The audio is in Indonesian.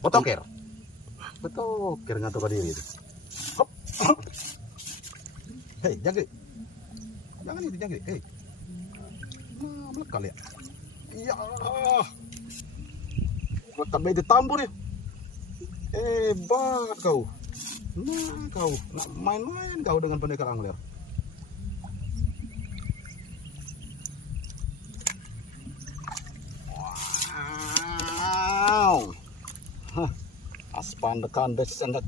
Betoker. Betoker ngantuk diri itu. Hop. Hei, jangkrik. Jangan itu jangkrik. Hei. Nah, melekat ya. Iya. Melekat bayi ditambur ya. Hebat kau. Nah, kau nak main-main kau dengan pendekar angler. Wow. Aspan dekan des and the